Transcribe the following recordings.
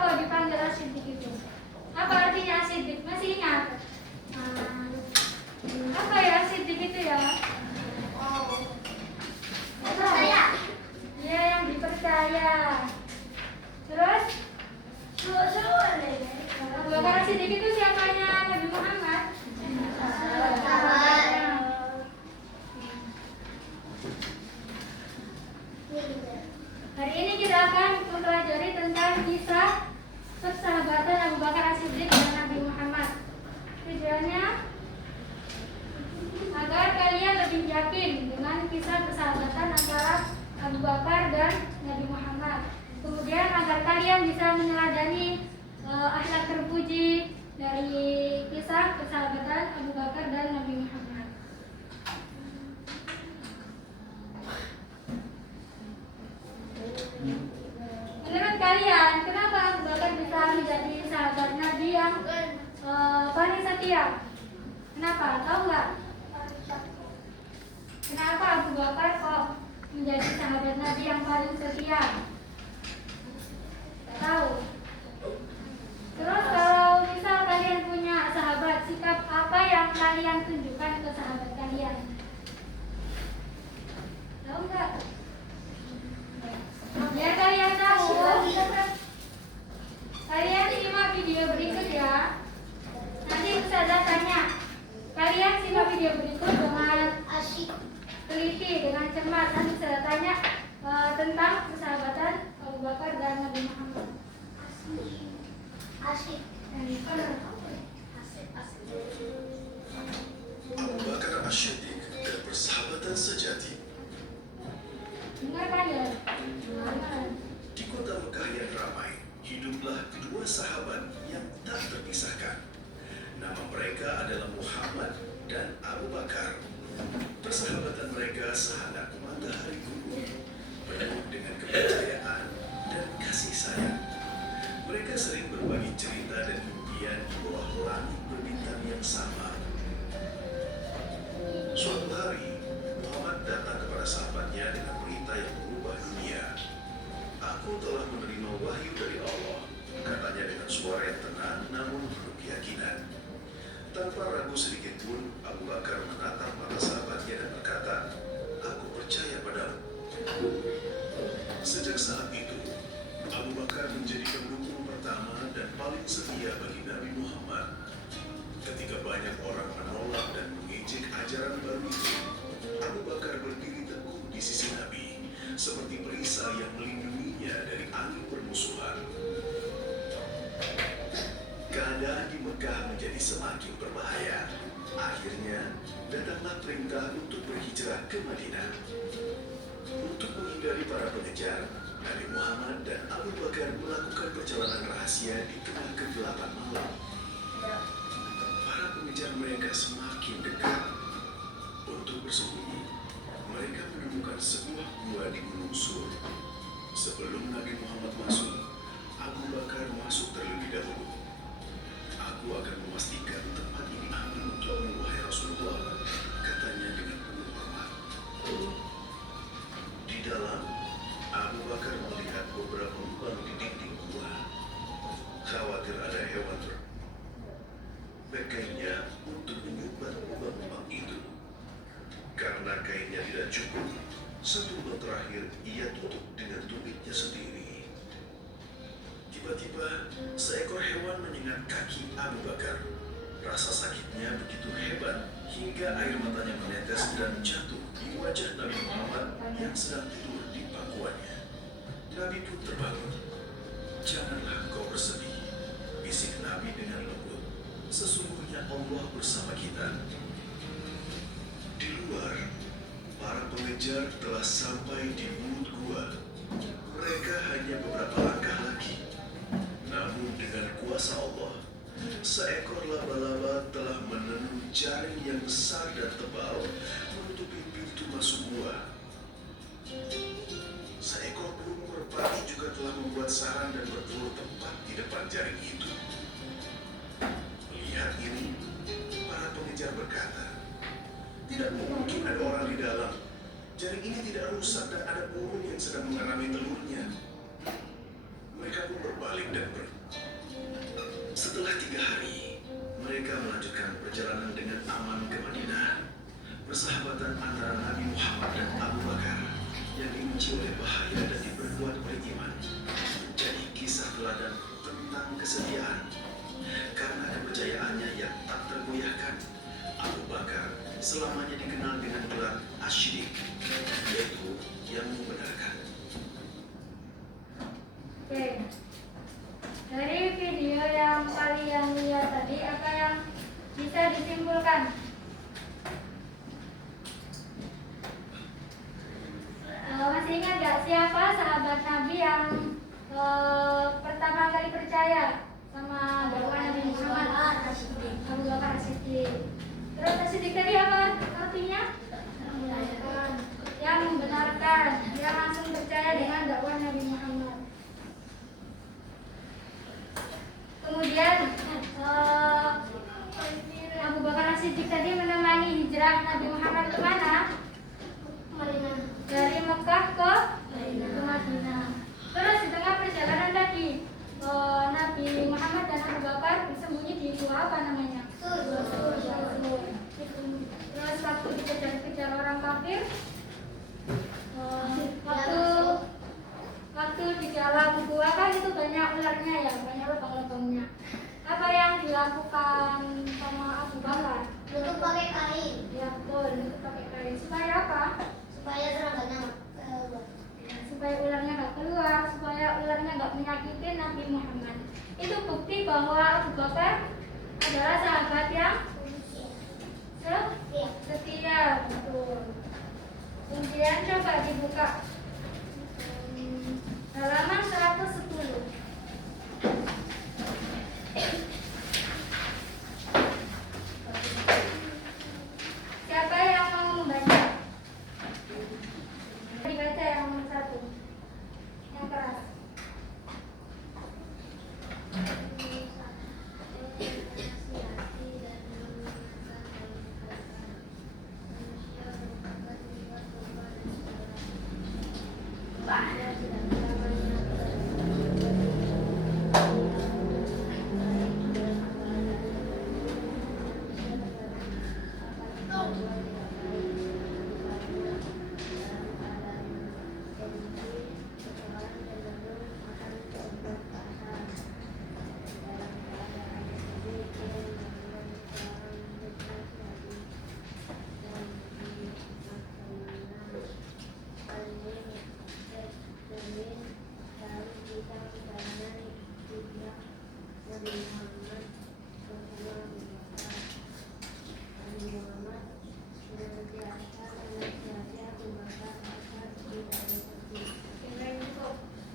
kok dipanggil As-Siddiq itu? Apa artinya As-Siddiq? Masih ingat? Apa ya As-Siddiq itu ya? Percaya. Ya, yang dipercaya. Terus? Abu Bakar As-Siddiq itu siapanya Nabi Muhammad? Hari ini kita akan mempelajari tentang kisah persahabatan Abu Bakar As-Siddiq dan Nabi Muhammad. Tujuannya agar kalian lebih yakin dengan kisah persahabatan antara Abu Bakar dan Nabi Muhammad. Kemudian agar kalian bisa meneladani akhlak terpuji dari kisah persahabatan Abu Bakar dan Nabi Muhammad. Menurut kalian, kenapa Abu Bakar bisa menjadi sahabat Nabi yang paling setia? Kenapa? Tahu nggak? Kenapa Abu Bakar kok menjadi sahabat Nabi yang paling setia? Nggak tahu. Terus kalau misal kalian punya sahabat, sikap apa yang kalian tunjukkan ke sahabat kalian? Tahu nggak? Biar kalian tahu, kalian simak video berikut ya. Nanti Ustazah tanya, kalian simak video berikut dengan teliti, dengan cermat. Nanti saya tanya tentang persahabatan Abu Bakar dan Nabi Muhammad. Abu Bakar As-Siddiq dan persahabatan sejati. Dengar kan ya? Di kota Mekah yang ramai, hiduplah kedua sahabat yang tak terpisahkan. Nama mereka adalah Muhammad dan Abu Bakar. Persahabatan mereka sehangat matahari gunung, penuh dengan kepercayaan dan kasih sayang. Mereka sering berbagi cerita dan impian di bawah langit berbintang yang sama. Suatu hari, Muhammad datang kepada sahabatnya dengan berita yang mengubah dunia. Aku telah menerima wahyu dari Allah, katanya dengan suara yang tenang namun penuh keyakinan. Tanpa ragu sedikit pun, Abu Bakar menatap mata sahabatnya dan berkata, "Aku percaya padamu." Sejak saat itu, Abu Bakar menjadi pendukung pertama dan paling setia bagi Nabi Muhammad. Ketika banyak orang menolak dan mengejek ajaran baru itu, Abu Bakar berdiri teguh di sisi Nabi, seperti perisai yang melindunginya dari angin permusuhan. Keadaan di Mekah menjadi semakin berbahaya. Akhirnya, datanglah perintah untuk berhijrah ke Madinah. Untuk menghindari para pengejar, Nabi Muhammad dan Abu Bakar melakukan perjalanan rahasia di tengah kegelapan malam. Para pengejar mereka semakin dekat. Untuk bersembunyi, mereka menemukan sebuah gua di Gunung Sur. Sebelum Nabi Muhammad masuk, Abu Bakar masuk terlebih dahulu. "Aku akan memastikan tempat ini aman untukmu, wahai Rasulullah," katanya dengan penuh hormat. Di dalam, Abu Bakar melihat beberapa lubang di dinding gua. Khawatir ada hewan berkainnya untuk menyumbat lubang-lubang itu. Karena kainnya tidak cukup, satu lubang terakhir ia tutup dengan tumitnya sendiri. Tiba-tiba, seekor hewan menyengat kaki Abu Bakar. Rasa sakitnya begitu hebat hingga air matanya menetes dan jatuh di wajah Nabi Muhammad yang sedang tidur di pangkuannya. Nabi pun terbangun. "Janganlah engkau bersedih," bisik Nabi dengan lembut. "Sesungguhnya Allah bersama kita." Di luar, para pengejar telah sampai di mulut gua. Mereka hanya beberapa langkah lagi. Namun dengan kuasa Allah, seekor laba-laba telah menenun jaring yang besar dan tebal menutupi pintu masuk gua. Seekor burung merpati juga telah membuat sarang dan bertelur tepat di depan jaring itu. Melihat ini, para pengejar berkata, "Tidak mungkin ada orang di dalam. Jaring ini tidak rusak dan ada burung yang sedang menanami telurnya." Mereka pun berbalik dan diuji oleh bahaya dan diperkuat oleh iman, menjadi kisah teladan tentang kesetiaan. Karena kepercayaannya yang tak tergoyahkan, Abu Bakar selamanya dikenal dengan gelar Asyik, yaitu yang membenarkan. Oke. Dari video yang kalian lihat tadi, apa yang bisa disimpulkan? Masih ingat gak siapa sahabat Nabi yang pertama kali percaya sama dakwah Nabi Muhammad? Abu Bakar As-Siddiq. Terus As-Siddiq tadi apa artinya? Yang membenarkan, dia langsung percaya dengan dakwah Nabi Muhammad. Kemudian Abu Bakar As-Siddiq tadi menemani hijrah Nabi Muhammad ke mana? Dari Mekah ke Madinah. Terus di tengah perjalanan tadi Nabi Muhammad dan Abu Bakar bersembunyi di gua apa namanya? Terus waktu dikejar-kejar orang kafir, waktu di dalam gua kan itu banyak ularnya ya, banyak lubang-lubangnya. Apa yang dilakukan sama Abu Bakar? Tutup pakai kain Ya betul, itu pakai kain. Supaya apa? supaya serangannya Supaya ularnya nggak keluar, supaya ularnya nggak menyakiti Nabi Muhammad. Itu bukti bahwa Abu Bakar adalah sahabat yang setia, betul. Kemudian coba dibuka halaman 110. Siapa yang mau membaca? Dibaca yang nomor 1, yang keras.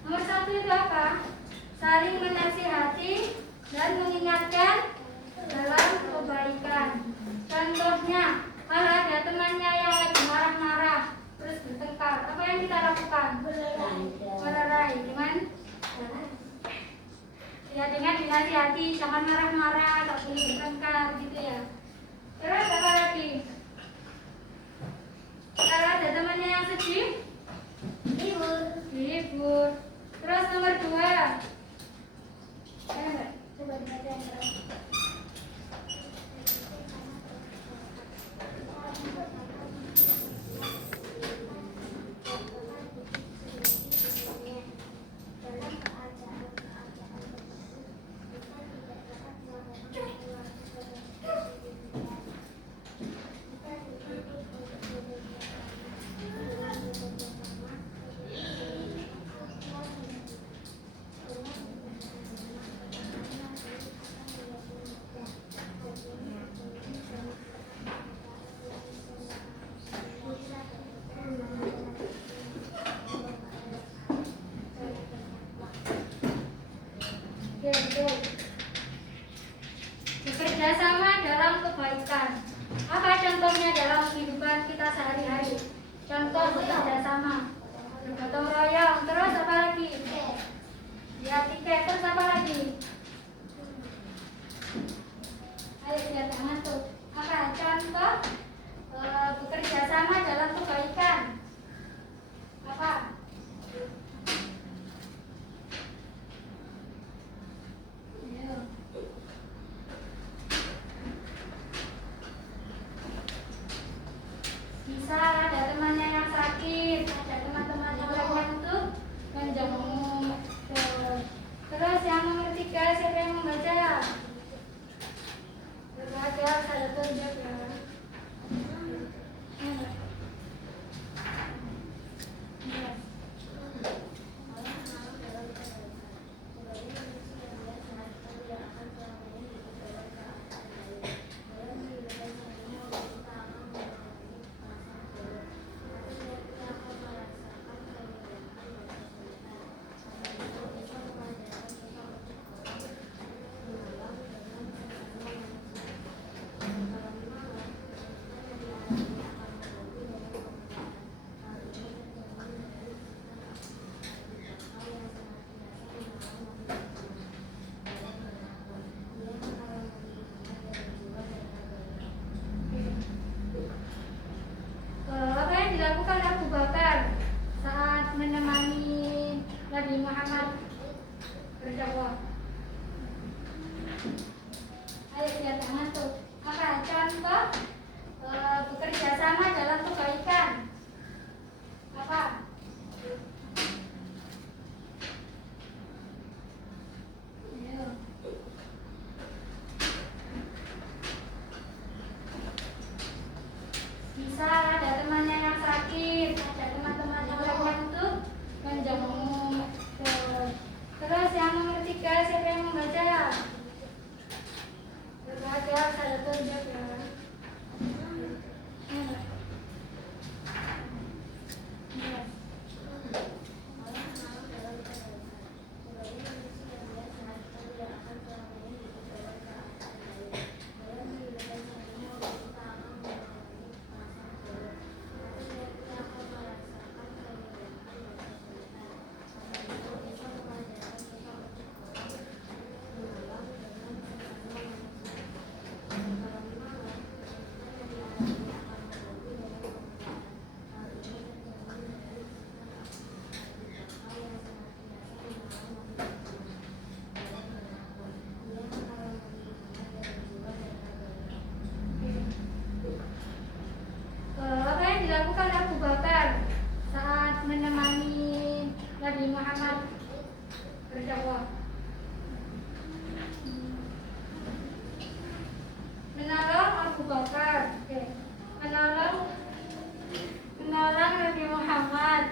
Nomor 1 itu apa? Saling menasihati dan mengingatkan dalam kebaikan. Contohnya, kalau ada temannya yang lagi marah-marah terus bertengkar, apa yang kita lakukan? Melerai dengan dinasihati, jangan marah-marah, tak boleh bertengkar gitu ya. Terus apa lagi? Kalau ada temannya yang sedih, dihibur. Terus nomor 2, coba dibaca yang keras. Betul. Bekerja sama dalam kebaikan. Apa contohnya dalam kehidupan kita sehari-hari? Contoh bekerja sama, bergotong royong. Terus apa lagi? Ya tiket. Terus apa lagi? Ayo biar tak ngantuk. Apa contoh bekerja sama dalam kebaikan? Apa? Ayo. Bisa ada temannya yang sakit, ada teman-teman yang ketiga, siapa yang membaca? Berbaca, saya terjaga. Apa yang dilakukan Abu Bakar saat menemani Nabi Muhammad berdakwah? Ayo lihat tangan tuh. Apa contoh bekerja sama dalam kebaikan? Apa? Ayo. Bisa ada temannya yang sakit, ada teman-teman yang lainnya untuk menjenguk. Terus yang nomor 3, siapa yang membaca? Berbaca, saya terjaga. Apa yang dilakukan Abu Bakar saat menemani Nabi Muhammad berdakwah? Menolong Abu Bakar, menolong Nabi Muhammad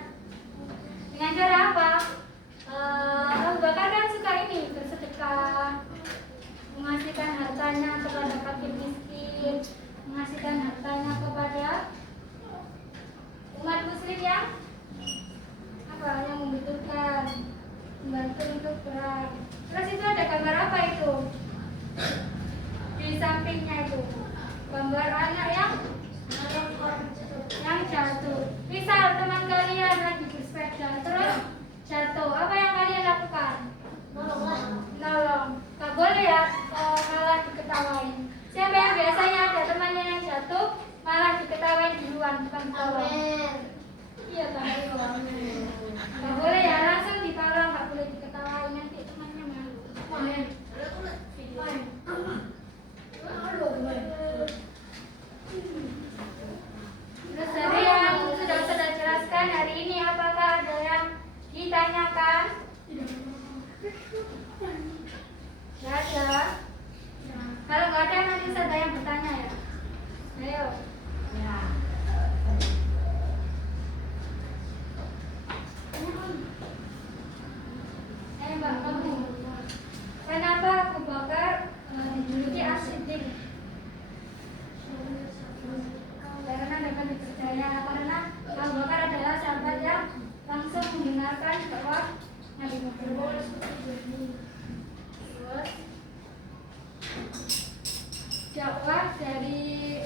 dengan cara apa? Abu Bakar kan suka ini bersedekah, mengasihkan hartanya kepada fakir miskin, mengasihkan hartanya kepada umat muslim yang membutuhkan, membantu untuk perang. Terus itu ada gambar apa itu? Di sampingnya itu gambar anak yang jatuh. Misal teman kalian lagi bersepeda terus jatuh, apa yang kalian lakukan? Nolong. Gak boleh ya malah diketawain. Siapa yang biasanya ada temannya yang jatuh malah diketawain duluan, bukan diketawain? Iya, gak boleh ya, langsung ditolong, gak boleh diketawain, nanti temannya malu. Terus dari yang sudah jelaskan hari ini, apakah ada yang ditanyakan? Gak ada. Kalau nggak ada nanti ada yang bertanya ya. Ayo. Mbak, kamu kenapa Abu Bakar dijuluki As-Siddiq? Karena dapat dipercaya, karena Abu Bakar adalah sahabat yang langsung mendengarkan bahwa Nabi Muhammad. Dakwah dari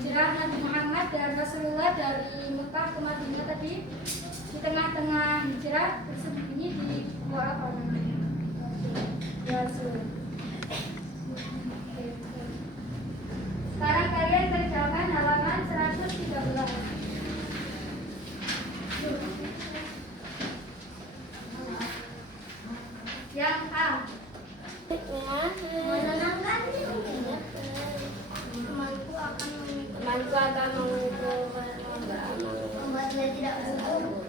hijrah Nabi Muhammad dan Rasulullah dari Mekah ke Madinah tadi, di tengah-tengah hijrah bersembunyi di gua apa namanya? Rasul. Sekarang kalian kerjakan halaman 113. Yang A. Temanku akan membuat dia tidak butuh.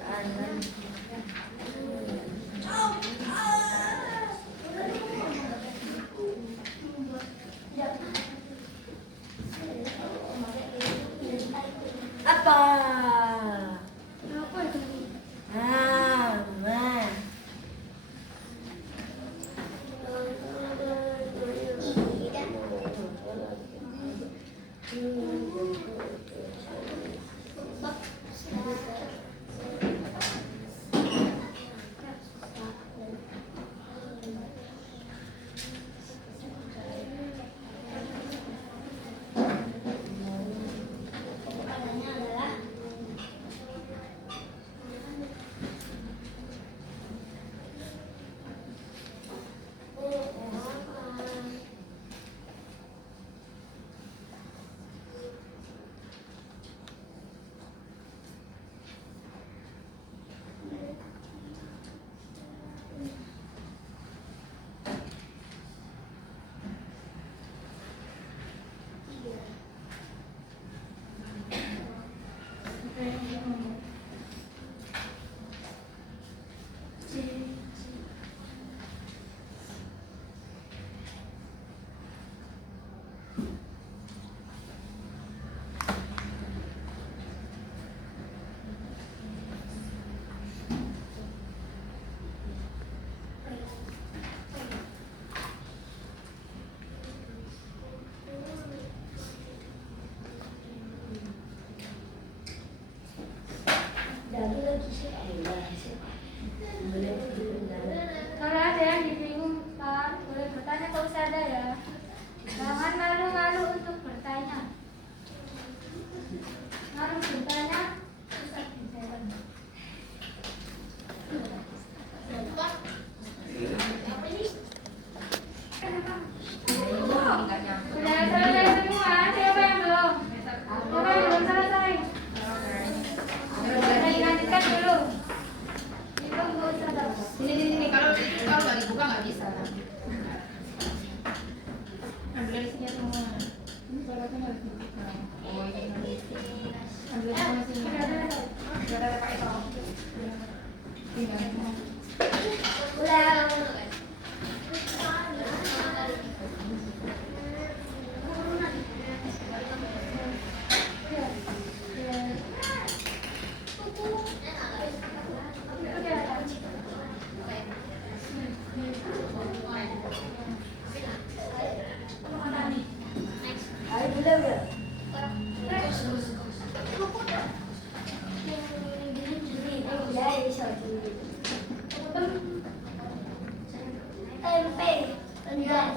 tempe. Renjas.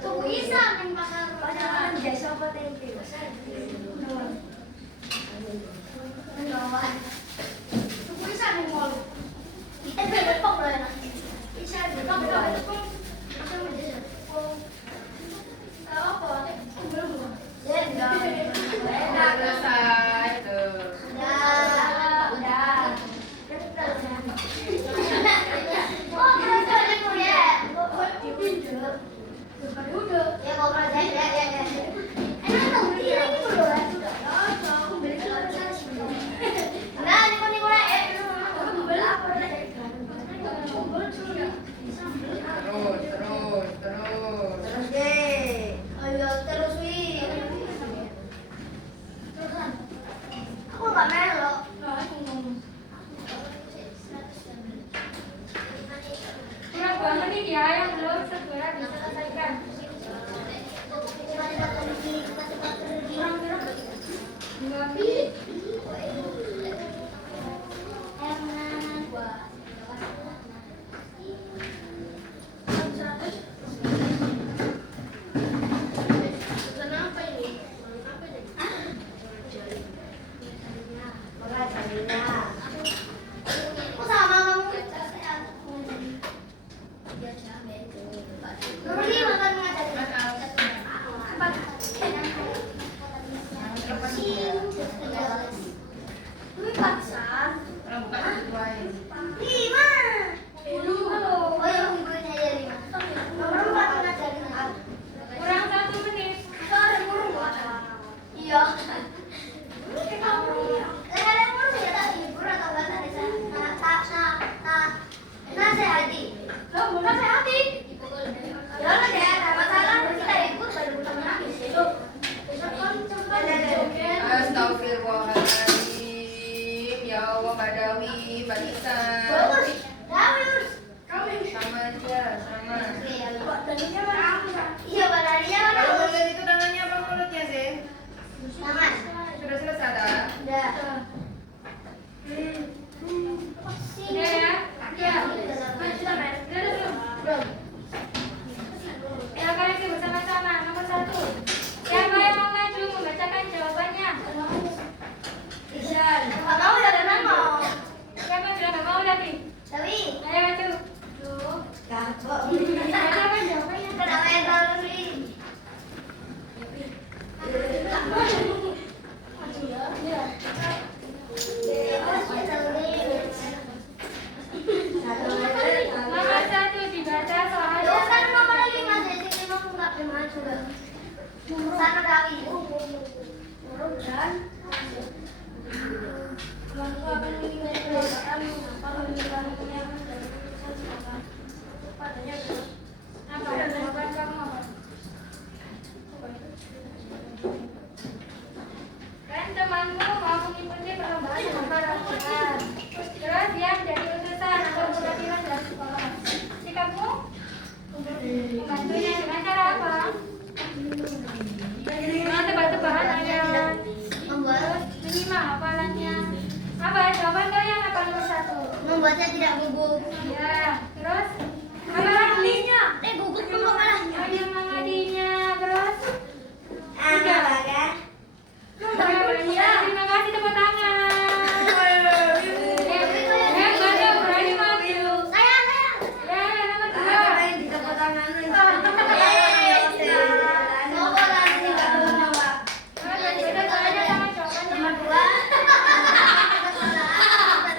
Tuku isa ning pasar. Renjas apa tempe? Tuku isa ning mall. Kita depok lah. Isa depok depok. Udah selesai tuh. Udah. Oh, belajar itu ya. Ya, mau belajar ya. Enak tuh, ini dulu. Nah, ini mulai Terus deh. Ayo terus wi. Aku nggak melo. Kurang banget nih ya yang belum segera diselesaikan. Dua menit. Aku sama kamu. Nuruli makan Nuruli paksa. Orang bukan dituain. 5. Oh ya, ibunya ya 5. Nomor 4 ngajarin aku. Kurang 1 menit. Sore burung iya. Kadang burung ya tak hibur atau enggak nasihati. Loh, mau nasihati? Ya lah deh, ada masalah kita ikut baru kita menangis. Besok kan cepat. Astagfirullahaladzim. Ya Allah, Mbak Dawi, Mbak Lisa. Bagus. Bagus. Sama aja, sama. Iya, badannya mana? Kalau mulut itu tangannya apa mulutnya sih? Tangan. Sudah selesai dah? Udah. Udah ya? Ya. Silakan isi bersama-sama. Nomor 1. Siapa yang mau maju membacakan jawabannya? Nggak mau ya, benar mau. Siapa yang sudah nggak mau lagi? Tapi Ayo maju. Bacakan jawabannya. kenapa yang terlalu nih? Nomor 1 dibaca soalnya. Ya kan nomor 5 jadi 5 aku nggak terima juga. Sana Dawi. Dan Apa jawaban kamu apa? Kan temanmu mau mengikuti perlombaan gambar Al-Quran. Terus dia menjadi utusan atau perwakilan dari sekolah. Sikapmu? Membantunya dengan cara apa? Tebak-tebakan ayat. membuat Menyimak hafalannya. Apa jawaban kalian apa nomor 1? membuatnya tidak gugup. Ya, terus apa lagi? Gugup dulu malah. Ada mengadinya, terus Baga. terima kasih tepuk tangan. Hebat ya, berani maju. Saya. Ya, nomor 2. Ditepuk tangan. Coba lagi nggak belum nyoba. Beda soalnya sama jawabannya. Nomor 2.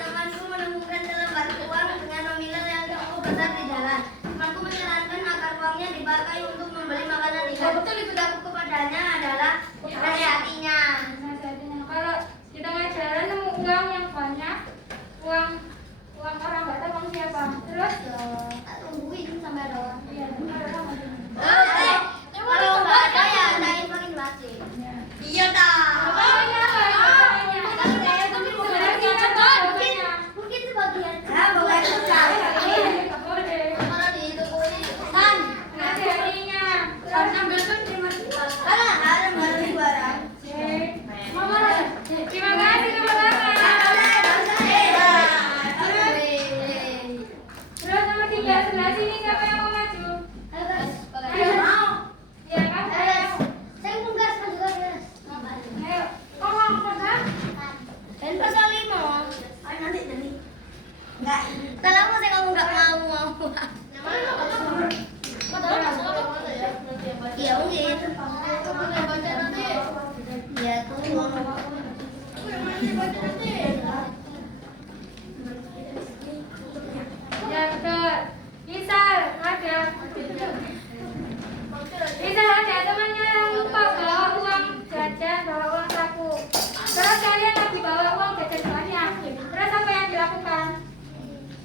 Temanku menemukan selembar uang dengan nominal yang cukup besar di jalan. Temanku menyarankan agar uangnya dipakai untuk membeli makanan ringan. Betul itu kepadanya adalah nasihatinya. Kalau di tengah jalan nemu uang yang banyak, uang orang nggak tahu uang siapa. Terus Tungguin sampai ada uang. iya, ada orang ada. Kalau nggak ada ya andain paling basi. Iya dah. Jawabannya apa? Jawabannya. Mungkin sebagian. Ya, bukan besar. Nggak boleh. Kalau dihitungin kan. Nanti harinya. Harus ambil kan terima Karena ada barang barang. Terima kasih, terima kasih. Enggak. Kalau saya kamu enggak mau. Iya mungkin. Iya tunggu. Yang ke misal ada temannya yang lupa bawa uang jajan, bawa uang saku. Terus kalian lagi bawa uang jajan banyak. Terus apa yang dilakukan?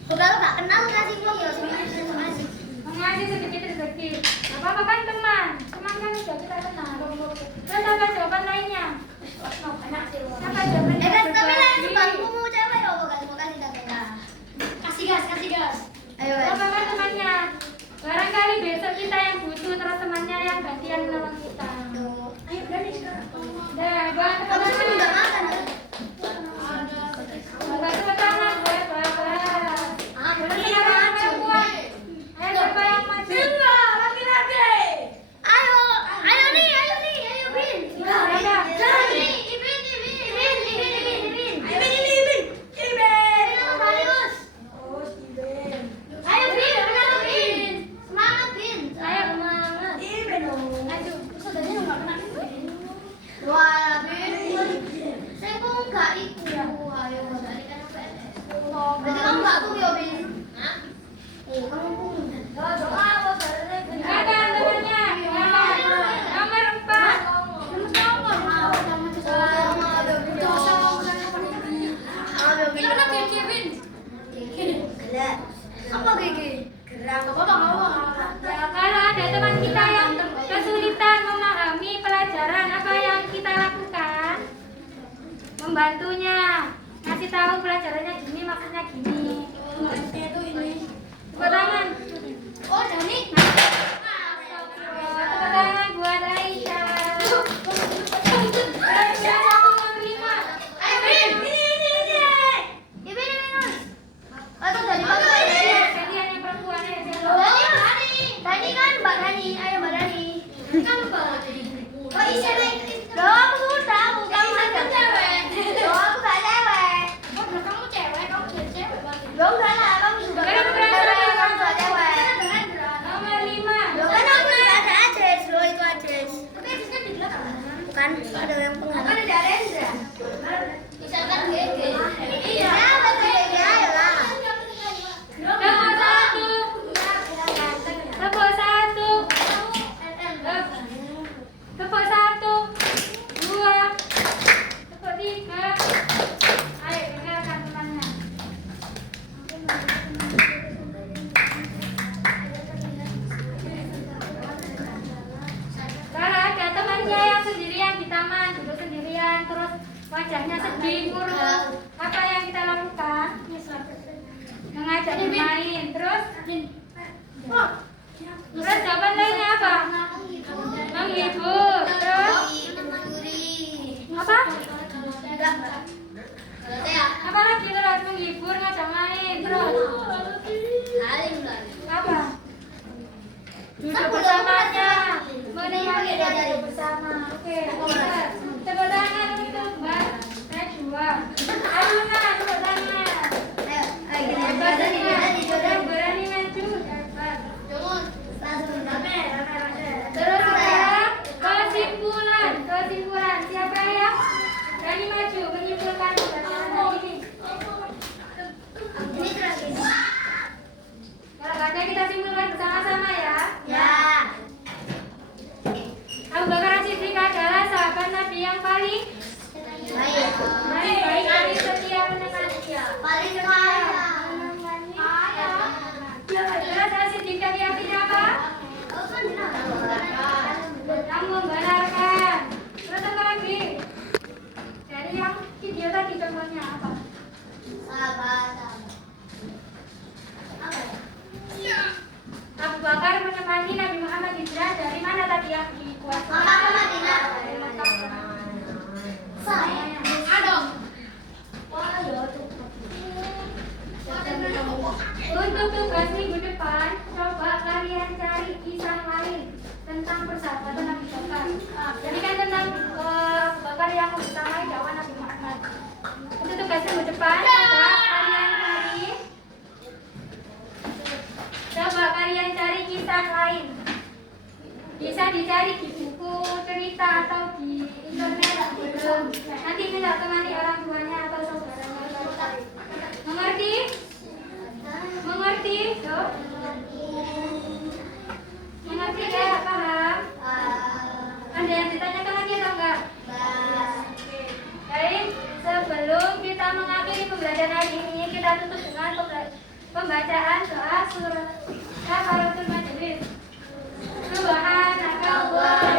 Kalau nggak kenal kasih uang ya masih. Mengasih sedikit-sedikit. Gak apa-apa kan teman kan sudah kita kenal. Terus apa jawaban lainnya? Apa jawaban Tapi lain bangkumu cewek ya mau kasih tak. Kasih gas. Ayo. apa kan temannya? Barangkali besok kita yang butuh, terus temannya yang gantian nolong kita. Ayo berani sekarang. Dah, buat teman-teman Udah makan. bantu tangan buat bapak. Boleh siapa yang perempuan? Ayo siapa yang maju? Laki-laki. Ayo nih, Bin. Siapa? Ibin. Marius. Ayo Bin, kenapa Bin? Semangat Bin. Ayo. Maju. Wah, Bin. Saya kok enggak ikut. Ayo, berarti kamu enggak ikut ya, Bin? Hah? Kamu Ada temannya. Nomor 4. Ya, kalau ada teman kita yang kesulitan memahami pelajaran, apa yang kita lakukan? Membantunya, ngasih tahu pelajarannya gini, maksudnya gini. Tepuk tangan. Oh, Dani. Tepuk tangan buat Aisyah. Aisyah 165. Ayo, Bin. Ini. Ya, Bin. Atau Dani pakai ini. Kalian yang perempuan ya, Dani kan Mbak Dani. Ayo Mbak Dani. Ini kan Mbak. Oh, iya nih. Loh, aku sudah. Kamu kan cewek. Loh, aku gak cewek. Kamu cewek, kamu jadi cewek. Loh, enggak lah. Kamu sudah kamu sudah cewek. Nomor 5. Loh, kan aku juga ada address. Loh, itu address. Tapi addressnya di belakang. Bukan, ada yang penghalang. Kan ada Rendra. Misalkan GG. Iya, betul GG. Ayo lah. Nomor 1. Tepuk 1. Tepuk 1. 2. Tepuk 3. Ayo dengarkan temannya. Kalau ada temannya yang sendirian di taman, duduk sendirian, terus wajahnya sedih, murung, apa yang kita lakukan? Mengajak bermain, terus jawaban lainnya apa? Menghibur, terus apa? Apa lagi terus menghibur, ngajak main, terus apa? Duduk bersamanya, menikmati dan duduk bersama. Oke, tepuk tangan untuk Mbak Najwa. Aruna, tepuk tangan. Hebat yang berani maju, hebat. Terus sekarang kesimpulan. Siapa yang berani maju menyimpulkan pembelajaran ini? Kalau ada kita simpulkan bersama-sama ya. Abu Bakar As-Siddiq adalah sahabat Nabi yang paling baik, paling setia, Paling kaya. Terus As-Siddiq tadi artinya apa? Yang membenarkan. Terus apa lagi? Dari yang video tadi contohnya apa? Abu Bakar menemani Nabi Muhammad hijrah dari mana tadi yang dikuasai? Untuk tugas minggu depan, coba kalian cari kisah lain tentang persahabatan Nabi Bakar. Jadi kan tentang Abu Bakar yang membersamai dakwah Nabi Muhammad. Untuk tugas minggu depan, coba kalian cari pada hari ini kita tutup dengan pembacaan doa surat Kafaratul Majlis. Subhanaka Allah